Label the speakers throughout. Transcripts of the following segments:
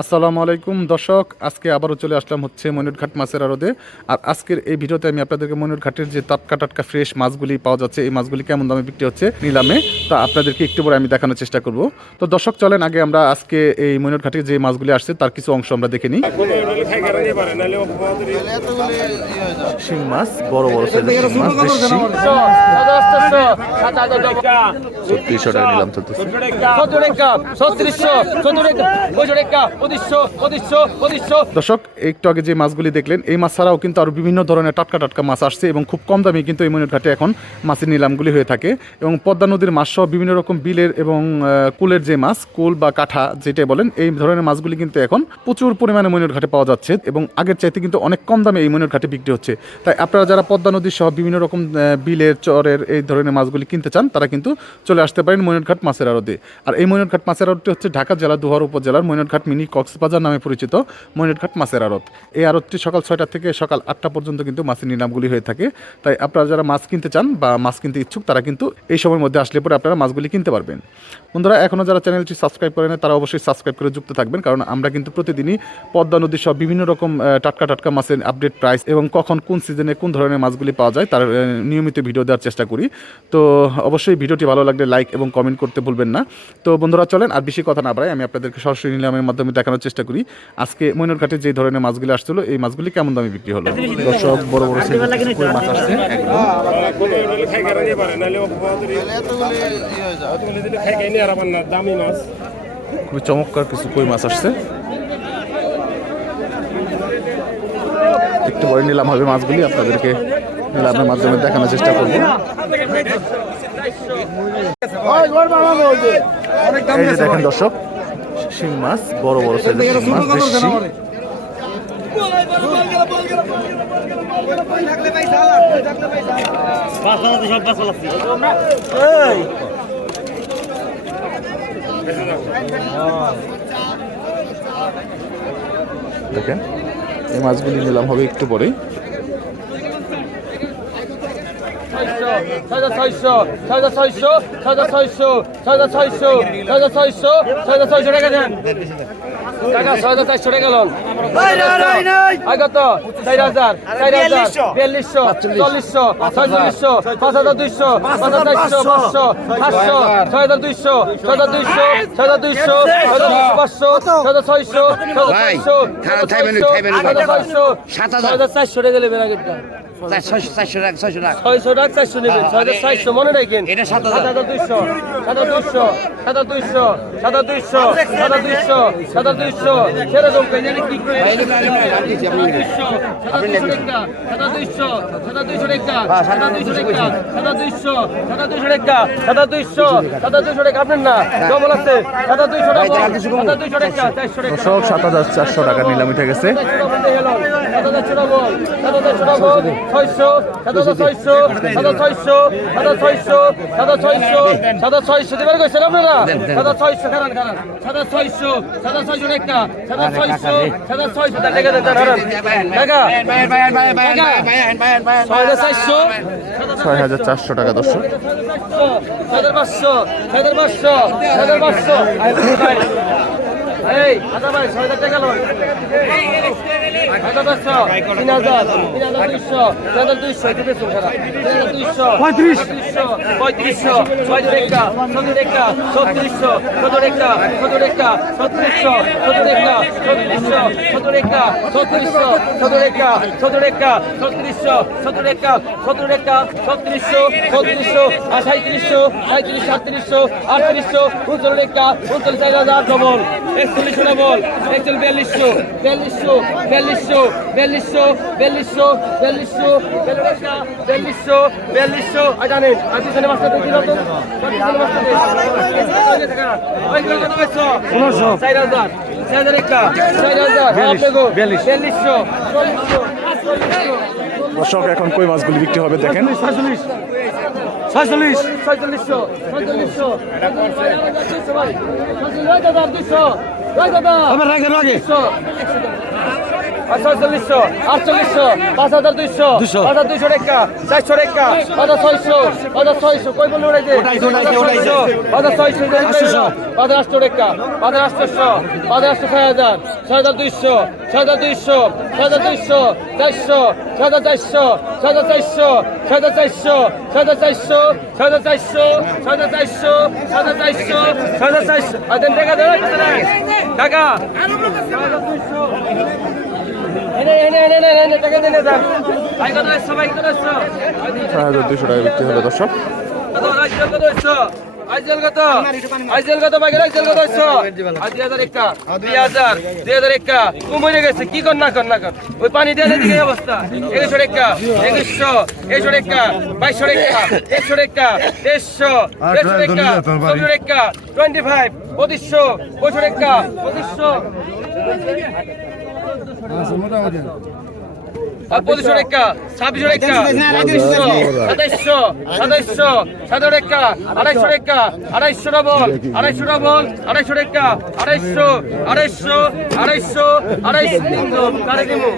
Speaker 1: আসসালামু আলাইকুম, দর্শক। আজকে আবারও চলে আসলাম হচ্ছে ময়ূরঘাট মাছের আরদে আর আজকের এই ভিডিওতে আমি আপনাদেরকে ময়ূরঘাটের যে টাটকা টাটকা ফ্রেশ মাছগুলি পাওয়া যাচ্ছে, এই মাছগুলি কেমন দামে বিক্রি হচ্ছে নিলামে, তা আপনাদেরকে একটু পরে আমি দেখানোর চেষ্টা করব। তো দর্শক, চলেন আগে আমরা আজকে এই ময়ূরঘাটে যে মাছগুলি আসছে, তার কিছু অংশ আমরা দেখে নিই। শিং মাছ, বড় বড় টাকা। দর্শক, একটু আগে যে মাছগুলি দেখলেন, এই মাছ ছাড়াও কিন্তু আরও বিভিন্ন ধরনের টাটকা টাটকা মাছ আসছে এবং খুব কম দামে কিন্তু এই ময়ূরঘাটে এখন মাছের নিলামগুলি হয়ে থাকে এবং পদ্মা নদীর মাছ সহ বিভিন্ন রকম বিলের এবং কুলের যে মাছ, কুল বা কাঠা যেটাই বলেন, এই ধরনের মাছগুলি কিন্তু এখন প্রচুর পরিমাণে ময়ূরঘাটে পাওয়া যাচ্ছে এবং আগের চাইতে কিন্তু অনেক কম দামে এই ময়ূরঘাটে বিক্রি হচ্ছে। তাই আপনারা যারা পদ্মা নদী সহ বিভিন্ন রকম বিলের, চরের এই ধরনের মাছগুলি কিনতে চান, তারা কিন্তু চলে আসতে পারেন ময়ূরঘাট মাছের আড়তে। আর এই ময়ূরঘাট মাছের আড়তটি হচ্ছে ঢাকা জেলা, দুহার উপজেলার ময়ূরঘাট মিনি কক্সবাজার নামে পরিচিত ময়ূরঘাট মাছের আড়ত। এই আড়তটি সকাল ছয়টা থেকে সকাল আটটা পর্যন্ত কিন্তু মাছের নিলামগুলি হয়ে থাকে। তাই আপনারা যারা মাছ কিনতে চান বা মাছ কিনতে ইচ্ছুক, তারা কিন্তু এই সময়ের মধ্যে আসলে পরে আপনারা মাছগুলি কিনতে পারবেন। বন্ধুরা এখনও যারা চ্যানেলটি সাবস্ক্রাইব করেন তারা অবশ্যই সাবস্ক্রাইব করে যুক্ত থাকবেন, কারণ আমরা কিন্তু প্রতিদিনই পদ্মা নদীর সব বিভিন্ন রকম টাটকা টাটকা মাছের আপডেট প্রাইস এবং কখন কোন সিজনে কোন ধরনের মাছগুলি পাওয়া যায় তার নিয়মিত ভিডিও দেওয়ার চেষ্টা করি। তো অবশ্যই ভিডিওটি ভালো লাগলে লাইক এবং কমেন্ট করতে ভুলবেন না। তো বন্ধুরা, চলেন আর বেশি কথা না বাড়াই, আমি আপনাদেরকে সরাসরি নিলামের মাধ্যমে দেখানোর চেষ্টা করি। আজকে মইনরঘাটে যে ধরনের মাছগুলি আসছিল এই মাছগুলি কেমন দামে বিক্রি হলো? দর্শক বড় বড় মাছ আসছে। খুবই চমৎকার কিছু কই মাছ আসছে। একটু পরে নিলাম হবে মাছগুলি আপনাদেরকে নিলামের মাধ্যমে দেখানোর চেষ্টা করব। এই যে দেখেন দর্শক শিং মাছ, বড় বড় সাইজের শিং মাছ, দেশি। দেখেন, এই মাছগুলি নিলাম হবে একটু পরেই।
Speaker 2: ছয় ছয়শো ছয় ছয়শো ছয় ছয়শো ছয় ছয়শো ছয় ছয়শো ছয় ছয়শো টাকা দেন টাকা ছয় চারশো টাকা লোন কত চার হাজার চার হাজার বিয়াল্লিশশো চল্লিশশো ছয়চল্লিশশো পাঁচ হাজার দুইশো পাঁচ হাজার চারশো পাঁচশো পাঁচশো ছয় হাজার দুইশো ছয় হাজার দুইশো ছয় হাজার দুইশো পাঁচশো ছয় হাজার ছয়শো ছয়শো ছয়শো
Speaker 3: সাত হাজার।
Speaker 2: চারশো টাকা নেবেন আগেরটা
Speaker 3: চারশো টাকা ছয়শো টাকা
Speaker 2: ছয়শো টাকা চারশো নেবেন ছয় হাজার চারশো মনে রাখেন
Speaker 3: এটা। সাত হাজার
Speaker 2: দুইশো সাত হাজার দুইশো সাত হাজার দুইশো সাত হাজার দুইশো সাত হাজার দুইশো সাত হাজার দুইশো সেরকম কে দর্শক সাত হাজার চারশো টাকা নিলাম উঠে গেছে ছয়শো ছয়শো ছয়শো ছয়শো সাদা ছয়শো সাদা ছয়শো দিবার কইছেন আপনারা সাদা ছয়শো খারান খারান সাদা ছয়শো সাদা ছয়শো একটা সাদা ছয়শো
Speaker 1: সাদা ছয় হাজার চারশো। টাকা দশ হাজার পাঁচশো পাঁচশো পাঁচশো।
Speaker 2: এই ভাই ছয় হাজার টাকা লোন তিন হাজার তিন হাজার দুইশো তিন হাজার দুইশো একটু বেশি খারাপ তিন হাজার দুইশো পঁয়ত্রিশ পঁয়ত্রিশশো ছয়শো রেখা সত্তর রেখা ছত্রিশশো সত্তর রেখা সত্তর রেখা ছত্রিশশো সত্তর রেখা ছত্রিশশো সত্তর রেখা ছত্রিশশো সত্তর রেখা সত্তর রেখা ছত্রিশশো সত্তর রেখা সত্তর রেখা ছত্রিশশো ছত্রিশশো সাঁত্রিশশো সাঁত্রিশ সাতত্রিশশো আটত্রিশশো উনচল্লিশ রেখা উনচল্লিশ হাজার ডবল একচল্লিশশো ডবল একচল্লিশ বিয়াল্লিশশো বিয়াল্লিশশো বিয়াল্লিশশো বিয়াল্লিশশো বিয়াল্লিশশো বিয়াল্লিশশো বিয়াল্লিশশো বিয়াল্লিশশো আর জানেন আর পিছনে মাস্টার চার হাজার চার হাজার একটা চার হাজার বিয়াল্লিশশো
Speaker 1: দর্শক এখন কই মাছগুলি বিক্রি হবে দেখেন
Speaker 2: ছয়চল্লিশ ছয়চল্লিশশো ছয়চল্লিশশো দুইশো ছয়চল্লিশ হাজার আমার রাখেন আগে ছয়চল্লিশশো আটচল্লিশশো পাঁচ হাজার দুইশো পাঁচ হাজার দুইশো টাকা চারশো পাঁচ হাজার ছয়শো হাজার ছয়শো কই বলল উড়াইতে পাঁচ হাজার ছয়শো পাঁচ আটশো টাকা পাঁচ আটশোশো পাঁচ আটশো ছয় হাজার ছয় হাজার দুইশো ছয় হাজার দুইশো ছয় হাজার দুইশো চারশো ছয় হাজার চারশো ছয় হাজার চারশো ছয় হাজার চারশো ছয় হাজার চারশো ছয় হাজার চারশো ছয় হাজার চারশো ছয় হাজার চারশো ছয় হাজার চারশো টাকা টাকা
Speaker 1: ছয় হাজার দুশো টাকা বিক্রি হলো দর্শক।
Speaker 2: আইজেল কত আইজেল কত? ভাই গেল আইজেল কত আইছো আর 2001 2000 2001 কম হয়ে গেছে কি কর না কর না কর। ওই পানি দেলে দিকে অবস্থা। 2101 2100 2101 2201 2101 2300 2101 25 2500 2500 পঁচিশশো রেখা ছাব্বিশশো রেখা সাতাইশশো সাতাইশশো সাত রেখা আড়াইশো রেখা আড়াইশো ডবল আড়াইশো ডবল আড়াইশো রেখা আড়াইশো আড়াইশো আড়াইশো আড়াইশো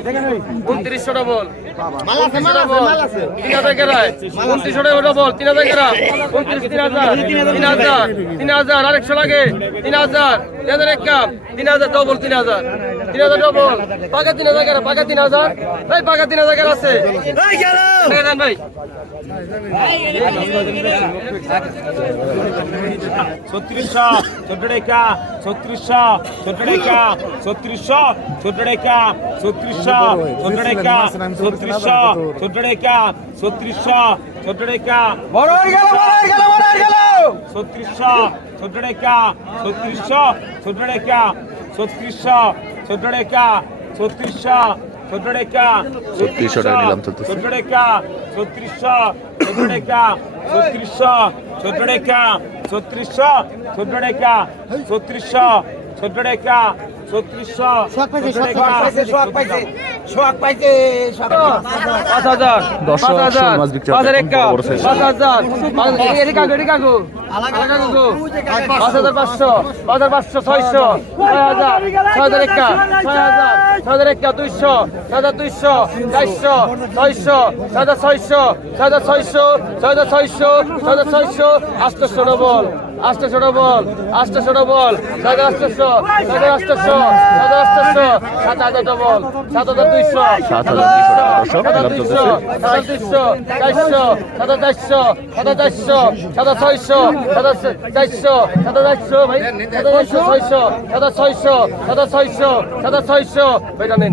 Speaker 2: উনত্রিশশো ডবল তিন হাজার কেরায় উনত্রিশশো টাকা ডবল তিন হাজার কেরা? উনত্রিশ তিন হাজার। তিন হাজার তিন হাজার। আরেকশো লাগে। তিন হাজার। তিন হাজার এক কাপ। তিন হাজার ডবল তিন হাজার। তিন হাজার ডবল পাকা তিন হাজার কেরা? পাকা তিন হাজার? ভাই পাকা তিন হাজার কেরা আছে? ভাই।
Speaker 4: ছত্রিশশো ছোট ডেকা ছত্রিশশো ছোট ডেকা ছত্রিশশো ছোট ডেকা ছত্রিশশো ছোট ডেকা ছত্রিশশো ছোট ডেকা ছত্রিশশো ছোট ডেকা
Speaker 2: বড় হয়ে গেল বড় হয়ে গেল বড় হয়ে
Speaker 4: ছত্রিশশো টাকা
Speaker 1: নিলাম চলতেছে।
Speaker 4: চোদ্দ টাকা ছত্রিশশো চোদ্দ টাকা ছত্রিশশো চোদ্দ টাকা ছত্রিশশো চোদ্দ টাকা ছত্রিশশো চোদ্দ টাকা
Speaker 2: দুইশো সাদা দুইশো চারশো ছয়শো সাদা ছয়শো সাদা ছয়শো সাদা ছয়শো সাদা ছয়শো আষ্টশো ডবল আষ্টশো ডবল আষ্টশো ডবল সাত আষ্টশো সাত আষ্টশো সাত আষ্টশো সাত হাজার ডবল সাত হাজার দুইশো সাত হাজার দুইশো
Speaker 1: সাত হাজার দুইশো সাত হাজার
Speaker 2: দুইশো চারশো সাত হাজার চারশো সাত হাজার চারশো সাত হাজার ছয়শো সাত হাজার চারশো
Speaker 1: সাত হাজার চারশো ভাই
Speaker 2: সাত হাজার ছয়শো সাত হাজার ছয়শো সাত হাজার ছয়শো সাত হাজার ছয়শো ভাই জানেন?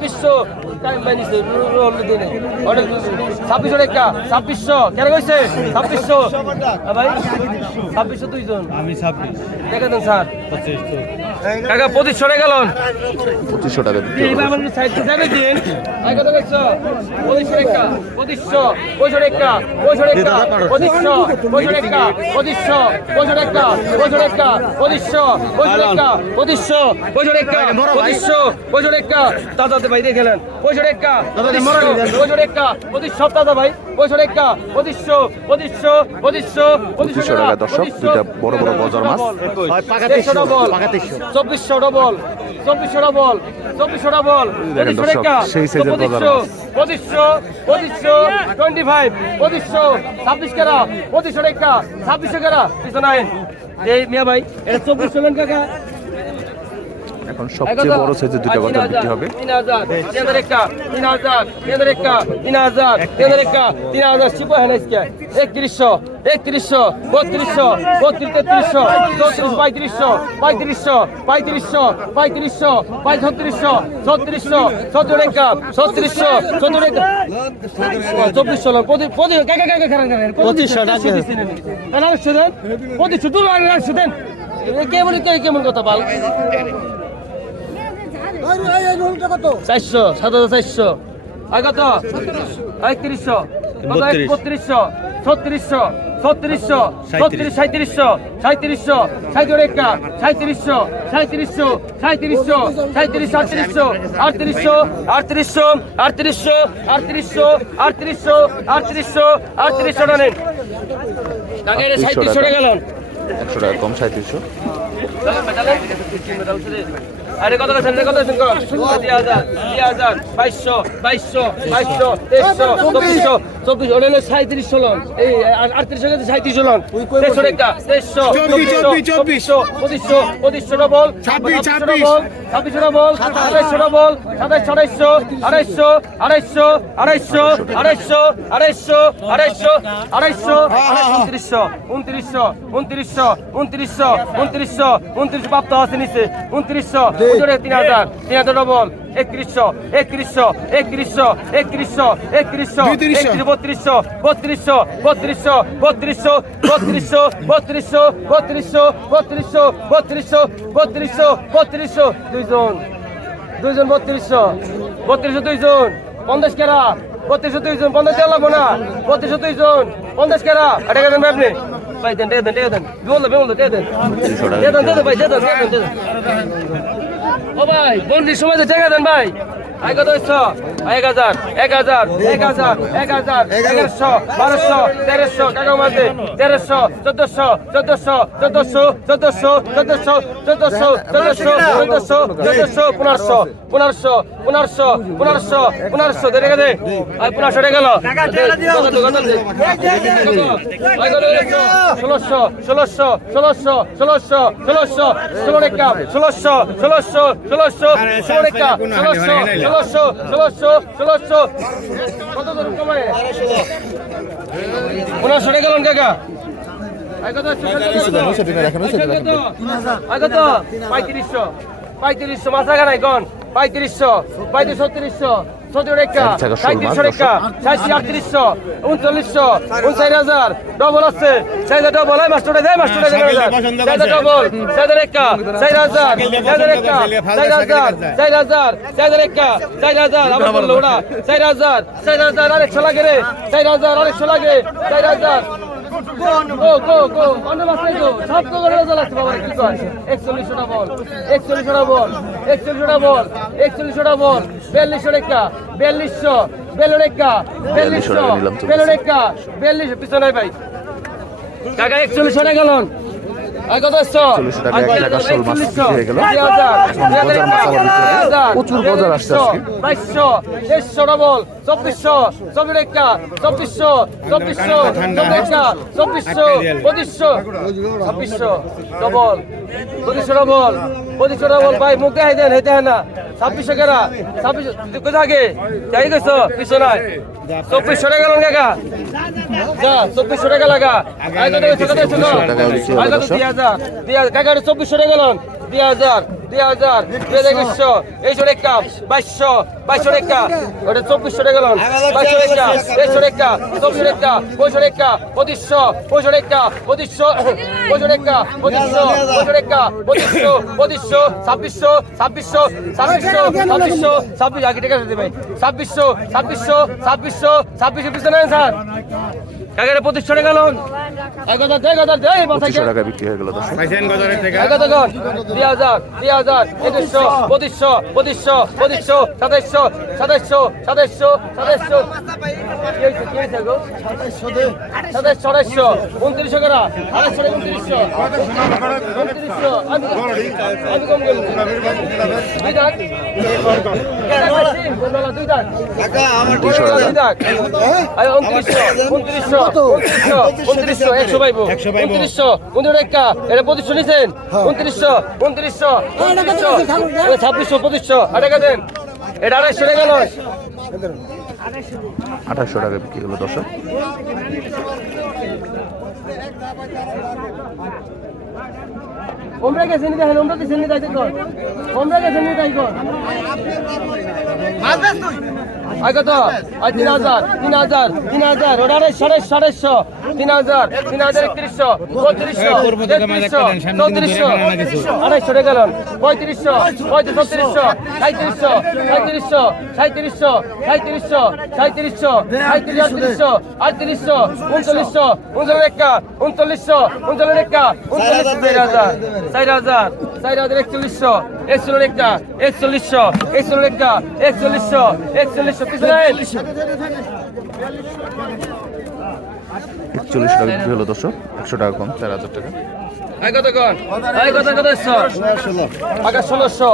Speaker 2: ছাব্বিশশো ছাব্বিশশো একটা ছাব্বিশশো কেন কইছে? ছাব্বিশশো। ভাই ছাব্বিশশো দুইজন। আমি ছাব্বিশ। দেখে দেন স্যার। কাকা পঁচিশশো টাকা গেল
Speaker 1: পঁচিশশো টাকা
Speaker 2: পঁচিশশো টাকা পঁচিশশো পঁচিশশো টাকা পঁচিশশো টাকা পঁচিশশো পঁচিশশো টাকা পঁচিশশো পঁচিশশো টাকা পঁচিশশো টাকা পঁচিশশো পঁচিশশো টাকা পঁচিশশো পঁচিশশো টাকা পঁচিশশো পঁচিশশো টাকা। দাদাতে ভাই দেখলেন পঁচিশশো টাকা পঁচিশশো টাকা পঁচিশ সপ্তাহ ভাই পঁচিশশো টাকা পঁচিশশো পঁচিশশো পঁচিশশো
Speaker 1: পঁচিশশো টাকা দর্শক দুইটা বড় বড় গজার মাছ।
Speaker 2: দেড়শো ডবল চব্বিশশো ডবল চব্বিশশো ডবল চব্বিশশো ডবল পঁচিশশো টাকা
Speaker 1: বাজার
Speaker 2: পঁচিশশো। পঁচিশশো পঁচিশশো টোয়েন্টি ফাইভ পঁচিশশো ছাব্বিশ কেরা পঁচিশশো টাকা ছাব্বিশশো কেরা পিছনে এই মিয়া ভাই এটা চব্বিশশো কাকা
Speaker 1: এখন সবচেয়ে বড় সাইজের দুটো বাচ্চা বিক্রি হবে।
Speaker 2: হ্যাঁ একত্রিশশো একত্রিশশো বত্রিশশো বত্রিশ তেত্রিশশো চৌত্রিশ পঁয়ত্রিশশো পঁয়ত্রিশশো পঁয়ত্রিশশো পঁয়ত্রিশশো পঁয়ত্রিশশো ছত্রিশশো সত্তর একা ছত্রিশশো সত্তর একা চব্বিশশো পঁচিশশো পঁচিশশো দেন পঁচিশশো দূর দেন কেমন কেমন কথা বল? চারশো সাত হাজার চারশো। আর কত? একত্রিশশো কত? বত্রিশশো ছত্রিশশো ছত্রিশশো ছত্রিশ সাঁত্রিশশো সাঁত্রিশশো সাঁত্রিশ একা সাঁত্রিশশো সাঁত্রিশশো সাঁত্রিশশো সাঁত্রিশ আটত্রিশশো আটত্রিশশো আটত্রিশশো আটত্রিশশো আটত্রিশশো আটত্রিশশো আটত্রিশশো আটত্রিশশো টাকা এটা সাঁত্রিশশো টাকা। গেলেন
Speaker 1: একশো টাকা কম সাঁত্রিশশো
Speaker 2: আরে কত আছেন কত হাজার বাইশশো বাইশশো বাইশশো তেইশশো চব্বিশশো চব্বিশ ওটা হলো সাঁত্রিশশো লন এই আটত্রিশশো গেছে সাঁত্রিশশো লন তেইশশো রেখা তেইশশো চব্বিশশো পঁচিশশো পঁচিশশো ডবল ছাব্বিশশো ডবল ছাব্বিশশো ডবল সাতাইশশো ডবল সাতাইশ, আড়াইশো আড়াইশো আড়াইশো আড়াইশো আড়াইশো আড়াইশো আড়াইশো আড়াইশো উনত্রিশশো উনত্রিশশো উনত্রিশশো উনত্রিশশো উনত্রিশশো উনত্রিশ প্রাপ্ত আছে নিচে উনত্রিশশো উনত্রিশ, তিন হাজার তিন হাজার ডবল একত্রিশশো একত্রিশশো একত্রিশশো একত্রিশশো একত্রিশশো একত্রিশ বত্রিশশো বত্রিশশো বত্রিশশো বত্রিশশো বত্রিশশো বত্রিশশো বত্রিশশো বত্রিশশো বত্রিশশো বত্রিশশো বত্রিশশো দুইজন দুইজন বত্রিশশো বত্রিশশো দুইজন পঞ্চাশ কেরা বত্রিশশো দুইজন পঞ্চাশ কেরা লাগবো না বত্রিশশো দুইজন পঞ্চাশ কেরা এটা দেন আপনি ভাই দেন দেন দেন দেন বিমল বিমল দেন দেন দেন দেন ভাই দেন দেন দেন ও ভাই বন্দির সময় তো টাকা দেন ভাই। আই কত হচ্ছে এক হাজার এক হাজার এক হাজার এক হাজার এগারোশো বারোশো তেরোশো টাকা মাঝে তেরোশো চোদ্দশো চোদ্দশো চোদ্দশো চোদ্দশো চোদ্দশো চোদ্দশো চোদ্দশো চোদ্দশো চোদ্দশো পনেরোশো পনেরোশো পনেরোশো পনেরোশো পনেরোশো দেড় গেছে আই পনেরোশো টাকা গেল ষোলোশো ষোলোশো ষোলোশো ষোলোশো ষোলোশো ষোলো রেখা ষোলোশো ষোলোশো ষোলোশো ষোলো রেখা ষোলোশো ষোলোশো ষোলোশো ষোলোশো। কত দূর কমায় পনেরোশো টাকা গেলেন কাকা। আগত পঁয়ত্রিশশো। মাছ রাখা নাই গন পঁয়ত্রিশশো পঁয়ত্রিশ ছত্রিশশো। সতেরো রেখা সাঁত্রিশশো রেখা সাঁত্রিশ আটত্রিশশো উনচল্লিশশো হাজার ডবল আছে। চাইদা ডবল হয় মাস্টারটা দেয় মাস্টারটা দেয় চাইদা ডবল চাইদা রেখা চার হাজার চাইদা রেখা চার হাজার চার হাজার চাইদা রেখা চার হাজার আবার বলল ওরা চার হাজার চার হাজার আরেকশো লাগে রে চার হাজার আরেকশো লাগে চার হাজার। একচল্লিশটা বল একচল্লিশটা বল একচল্লিশটা বল একচল্লিশটা বল বিয়াল্লিশশো রেখা বিয়াল্লিশশো বেলো রেখা বিয়াল্লিশশো বেলো রেখা বিয়াল্লিশ পিছনে ভাই কাকা একচল্লিশশো রেখা আসছো
Speaker 1: টাকা এক টাকা শোল মাছ হয়ে গেল। প্রচুর গজার আসছে।
Speaker 2: বাইশশো তেইশশো ডবল চব্বিশশো চব্বিশ রেখা চব্বিশশো চব্বিশশো চব্বিশ রেখা চব্বিশশো পঁচিশশো ছাব্বিশশো ডবল পঁচিশশো ডবল পঁচিশশো ডবল ভাই মুখ দেখাই দেন হেঁটে না। ছাব্বিশশো কেরা ছাব্বিশ, কোথা আগে? যাই গেছো কিছু নাই চব্বিশশো টাকা লাগা যা চব্বিশশো টাকা লাগা চব্বিশশো
Speaker 1: টাকা
Speaker 2: দিয়া যা দিয়া কাকা চব্বিশশো টাকা লন দিয়া দুই হাজার দুই হাজার একুশশো এইশো রেখা বাইশশো বাইশশো রেখা। ওটা চব্বিশশো টাকা গেল বাইশশো রেখা তেইশশো রেখা চব্বিশ রেখা পঁয়শো রেখা পঁচিশশো পঁয়শো রেখা পঁচিশশো পঁয়শো রেখা পঁচিশশো পঁয়শো রেখা পঁচিশশো পঁচিশশো ছাব্বিশশো ছাব্বিশশো ছাব্বিশশো ছাব্বিশশো ছাব্বিশ আগে টাকা দেবে ছাব্বিশশো ছাব্বিশশো ছাব্বিশশো ছাব্বিশশো পিছনে স্যার। কাকারে পঁচিশশো টাকা লোন। এক হাজার দেড় হাজার দেয়
Speaker 1: পঁচিশশো টাকা বিক্রি হয়ে গেল
Speaker 2: দুই হাজার দুই হাজার একুশশো পঁচিশশো পঁচিশশো পঁচিশশো সাতাইশশো সাতাইশশো সাতাইশশো সাতাইশশো উনত্রিশশো করা। উনত্রিশশো। উনত্রিশশো। আমি আমি কম গেল দুই দাগ। দুই দাগ দুই দাগ। উনত্রিশশো উনত্রিশশো উনত্রিশশো উনত্রিশশো একশো পাইবো উনত্রিশশো উনত্রিশ একটা এটা পঁচিশশো নিছেন? উনত্রিশশো উনত্রিশশো উনত্রিশশো। ছাব্বিশশো পঁচিশশো টাকা দেন। এটা আড়াইশো টাকা নয়
Speaker 1: আঠাশশো টাকা বিক্রি হলো দর্শক।
Speaker 2: ওমরা গেছে নি দেখেন ওমরা গেছে নি তাই কর ওমরা গেছে নি তাই। কর আর কত আর তিন হাজার তিন হাজার তিন হাজার ওটা আড়াইশো আড়াইশো তিন হাজার তিন হাজার একত্রিশশো বত্রিশশো তেত্রিশশো চৌত্রিশশো আড়াইশো টাকা গেলেন পঁয়ত্রিশশো পঁয়ত্রিশ ছত্রিশশো সাঁত্রিশশো সাঁত্রিশশো সাঁত্রিশশো সাঁত্রিশশো সাঁত্রিশশো সাঁত্রিশ আটত্রিশশো আটত্রিশশো উনচল্লিশশো উনচল্লিশ একা উনচল্লিশশো উনচল্লিশ একা উনচল্লিশ চার হাজার চার হাজার চার হাজার একচল্লিশশো একচল্লিশ একটা একচল্লিশশো একচল্লিশ একটা একচল্লিশশো একচল্লিশশো
Speaker 1: একচল্লিশ। টাকা বিক্রি হলো দর্শক একশো টাকা কম চার হাজার টাকা।
Speaker 2: আই কত কন আই কত কত ষোলোশো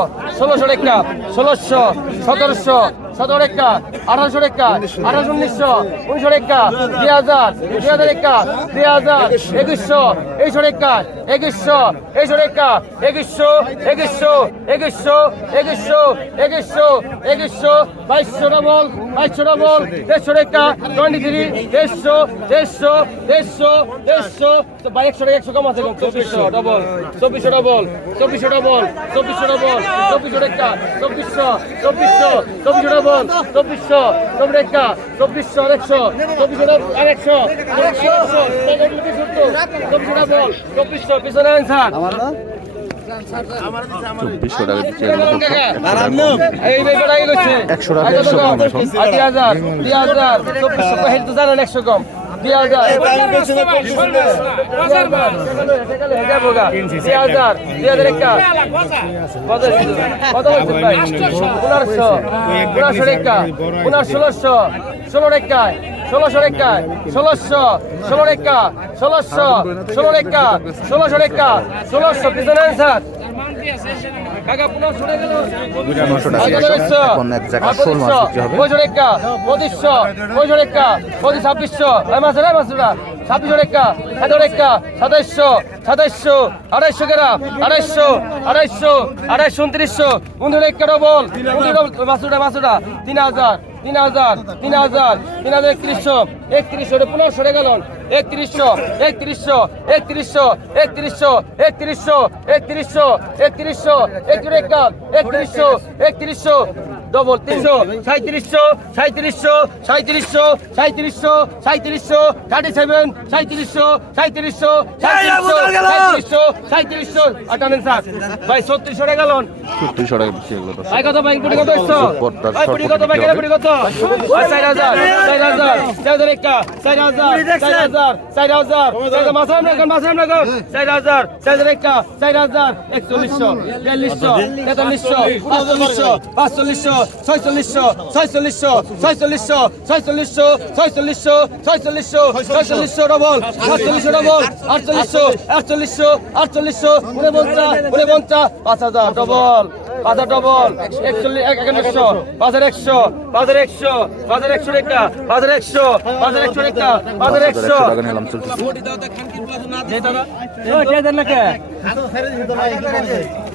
Speaker 2: ষোলোশো সতেরোশো। সতেরো টাকা আঠারোশো টাকা আঠারোশো উনিশশো উনিশশো টাকা দুই হাজার দুই হাজার টাকা দুই হাজার, একুশশো এইশো টাকা একুশশো এইশো টাকা একুশশো একুশশো একুশশো একুশশো একুশশো একুশশো, বাইশশো ডবল বাইশশো ডবল দেড়শো টাকা টোয়েন্টি থ্রি দেড়শো দেড়শো দেড়শো দেড়শো বা একশো একশো কম আছে চব্বিশশো ডবল চব্বিশশো ডবল চব্বিশশো ডবল চব্বিশশো ডবল চব্বিশশো টাকা চব্বিশশো চব্বিশশো চব্বিশশো ডবল ডবল চব্বিশশো চব্বিশ একটা চব্বিশশো আরেকশো চব্বিশশো আরেকশো চব্বিশশো ডবল চব্বিশশো পিছনে আনসার।
Speaker 1: চব্বিশশো টাকা
Speaker 2: দিচ্ছে
Speaker 1: একশো টাকা একশো কম
Speaker 2: একশো কম। ষোলোশো ষোলো রেখায় ষোলোশো রেখা ষোলোশো ষোলো রেখা ষোলোশো ষোলো রেখা ষোলোশো রেখা ষোলোশো পিছনে স্যার
Speaker 1: এখন এক জায়গা শোল মাছ বিক্রি হবে
Speaker 2: ছাব্বিশশো এই মাছ এই মাছটা ছাব্বিশশো রেখা সতেরো রেখা সাতাইশশো সাতাইশশো আড়াইশো গেরা আড়াইশশো আড়াইশশো আড়াইশো উনত্রিশশো উনত্রিশ রেখা ডবল মাসুটা মাসুটা তিন হাজার তিন হাজার তিন হাজার তিন হাজার একত্রিশশো একত্রিশশো পনেরোশো টাকা গেল একত্রিশশো একত্রিশশো একত্রিশশো একত্রিশশো একত্রিশশো একত্রিশশো একত্রিশশো একত্রিশ একত্রিশশো একত্রিশশো ডবল তিনশো সাঁত্রিশশো সাঁত্রিশশো সাঁত্রিশশো সাঁত্রিশশো সাঁত্রিশশো থার্টি সেভেন সাঁত্রিশশো সাঁত্রিশশো সাঁত্রিশশো সাঁত্রিশশো আটান্ন স্যার ভাই ছত্রিশশো টাকা গেল
Speaker 1: ছত্রিশশো টাকা বিক্রি হলো
Speaker 2: ভাই কত ভাই পুরি কত একশো ভাই পুরি কত ভাই কেন পুরি কত? চার হাজার চার হাজার চার হাজার একা চার হাজার চার হাজার চার হাজার চার হাজার মাসে আমরা এখন মাসে আমরা এখন চার হাজার চার হাজার একা চার হাজার একচল্লিশশো বিয়াল্লিশশো তেতাল্লিশশো পাঁচচল্লিশশো পাঁচচল্লিশশো ছয়চল্লিশশো ছয়চল্লিশশো ছয়চল্লিশশো ছয়চল্লিশশো ছয়চল্লিশশো ছয়চল্লিশশো ছয়চল্লিশশো ডবল সাতচল্লিশশো ডবল আটচল্লিশশো আটচল্লিশশো আটচল্লিশশো উনপঞ্চাশ উনপঞ্চাশ পাঁচ হাজার ডবল পাঁচ ডবল একচল্লিশ একান্নশো পাঁচ একশো পাঁচ একশো পাঁচ একশো টাকা পাঁচ একশো পাঁচ একশো টাকা পাঁচ একশো।
Speaker 1: একশো।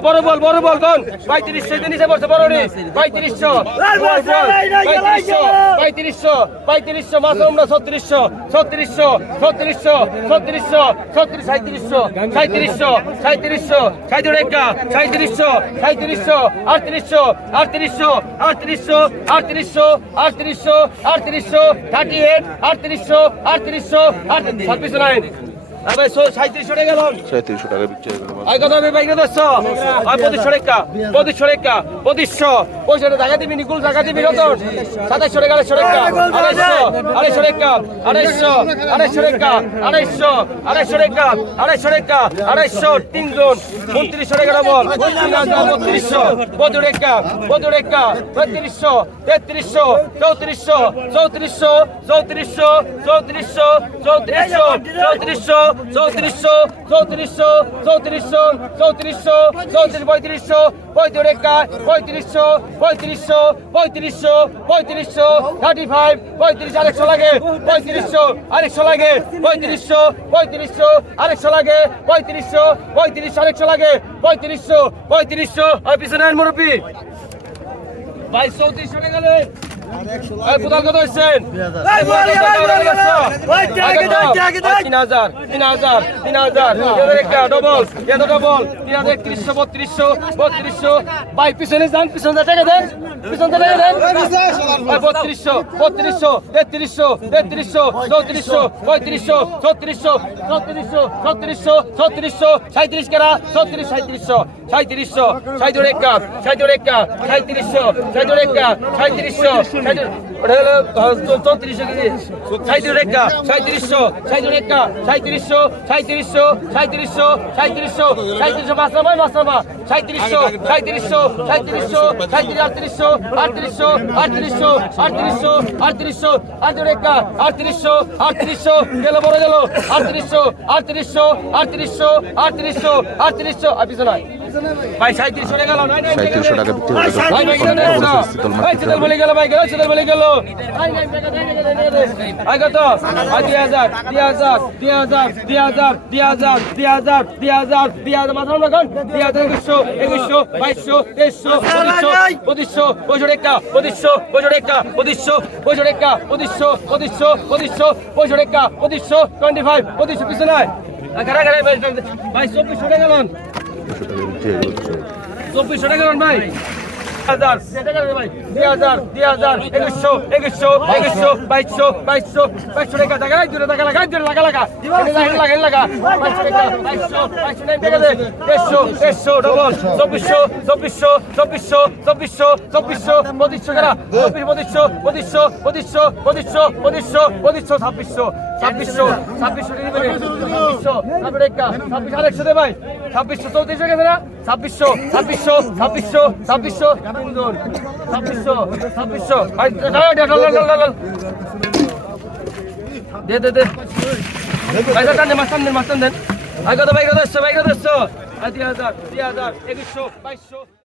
Speaker 2: বড় বল বড় বল গন পঁয়ত্রিশশো নিচে পড়ছে বড় রে পঁয়ত্রিশশো পঁয়ত্রিশশো পঁয়ত্রিশশো আমরা ছত্রিশশো ছত্রিশশো ছত্রিশশো ছত্রিশশো ছত্রিশ সাঁত্রিশশো সাঁত্রিশশো সাঁত্রিশশো সাঁত্রিশ একা সাঁত্রিশশো সাঁত্রিশশো আটত্রিশশো আটত্রিশশো আটত্রিশশো আটত্রিশশো আটত্রিশশো আটত্রিশশো থার্টি এইট আটত্রিশশো আটত্রিশশো আটত্রিশ ছাব্বিশ নাইন
Speaker 1: সাঁত্রিশশো টাকা বিক্রি হয়ে গেল
Speaker 2: বাইক দশশো আর পঁচিশশো টাকা পঁচিশশো টাকা পঁচিশশো। পয়সা টাকা দিবি নিকুল টাকা দিবি রতন। সাতাইশশো টাকা আড়াইশো টাকা আড়াইশো টাকা আড়াইশো আড়াইশো টাকা আড়াইশো আড়াইশো টাকা আড়াইশো টাকা আড়াইশো তিনজন। উনত্রিশশো টাকা ডবল বত্রিশশো পঁচিশ টাকা পঁচিশ টাকা পঁয়ত্রিশশো তেত্রিশশো চৌত্রিশশো চৌত্রিশশো চৌত্রিশশো চৌত্রিশশো চৌত্রিশশো চৌত্রিশশো চৌত্রিশশো চৌত্রিশশো চৌত্রিশশো চৌত্রিশশো, চৌত্রিশ, পঁয়ত্রিশশো, পঁয়ত্রিশ টাকা পঁয়ত্রিশশো পঁয়ত্রিশশো পঁয়ত্রিশশো পঁয়ত্রিশশো থার্টি ফাইভ পঁয়ত্রিশ আরেকশো লাগে, পঁয়ত্রিশশো আরেকশো লাগে, পঁয়ত্রিশশো পঁয়ত্রিশশো আরেকশো লাগে, পঁয়ত্রিশশো, পঁয়ত্রিশ আরেকশো লাগে, পঁয়ত্রিশশো পঁয়ত্রিশশো। আর পিছনে মুরব্বী। বাইশ চৌত্রিশশো টাকা কোথাও কত হচ্ছেন তিন হাজার তিন হাজার তিন হাজার। একটা ডবল এত ডবল তিন হাজার একত্রিশশো বত্রিশশো বত্রিশশো। ভাই পিছনে যান পিছনে টাকা দেন পিছনে টাকা দেন। বত্রিশশো বত্রিশশো তেত্রিশশো তেত্রিশশো চৌত্রিশশো পঁয়ত্রিশশো ছত্রিশশো ছত্রিশশো ছত্রিশশো ছত্রিশশো সাঁত্রিশ কেরা ছত্রিশ সাঁত্রিশশো সাঁত্রিশশো সাঁত্রিশ একা সাঁত্রিশ একা সাঁত্রিশশো সাঁত্রিশ একা সাঁত্রিশশো চৌত্রিশশো কেজি। সাঁত্রিশ একা সাঁত্রিশশো সাঁত্রিশ একা সাঁত্রিশশো সাঁত্রিশশো সাঁত্রিশশো সাঁত্রিশশো সাঁত্রিশশো মাসা ভাই মাসা মা সাঁত্রিশশো সাঁত্রিশশো সাঁত্রিশশো সাঁত্রিশ আটত্রিশশো আটত্রিশশো আটত্রিশশো আটত্রিশশো আটত্রিশশো, আটত্রিশ একা আটত্রিশশো আটত্রিশশো, গেল, বড় গেল। আটত্রিশশো আটত্রিশশো আটত্রিশশো আটত্রিশশো আটত্রিশশো, আর পিছনে। ভাই সাঁত্রিশশো টাকা
Speaker 1: বিক্রি
Speaker 2: হচ্ছে
Speaker 1: শীতল মাছ
Speaker 2: পঁচিশশো পঁচিশশো একটা পঁচিশশো পঁচিশশো একটা পঁচিশশো পঁচিশশো একটা পঁচিশশো পঁচিশশো পঁচিশশো পঁচিশশো একটা পঁচিশশো টোয়েন্টি ফাইভ পঁচিশশো পিছনে ভাই চব্বিশশো টাকা চব্বিশশো
Speaker 1: টাকার নিচে এগুলো
Speaker 2: চব্বিশশো টাকা ভাই। হাজার। দুই হাজার দুই হাজার, একুশশো একুশশো একুশশো, বাইশশো বাইশশো বাইশশো টাকা টাকা দূরে টাকা লাগা দূরে লাগা। লাগা লাগা লাগা বাইশশো টাকা, বাইশশো বাইশশো টাকা দে দেড়শো দেড়শো ডবল চব্বিশশো চব্বিশশো চব্বিশশো ছাব্বিশশো ছাব্বিশশো ছাব্বিশশো ছাব্বিশশো ছাব্বিশশো চৌত্রিশ গেছে না ছাব্বিশশো ছাব্বিশশো ছাব্বিশশো ছাব্বিশশো। ছাব্বিশশো ছাব্বিশশো। দে দে দে। মাস্টার দেন মাস্টার দে মাস্টার দেন। আগে তো বাইক দশশো বাইক দশশো দুই হাজার দুই হাজার, একুশশো, বাইশশো।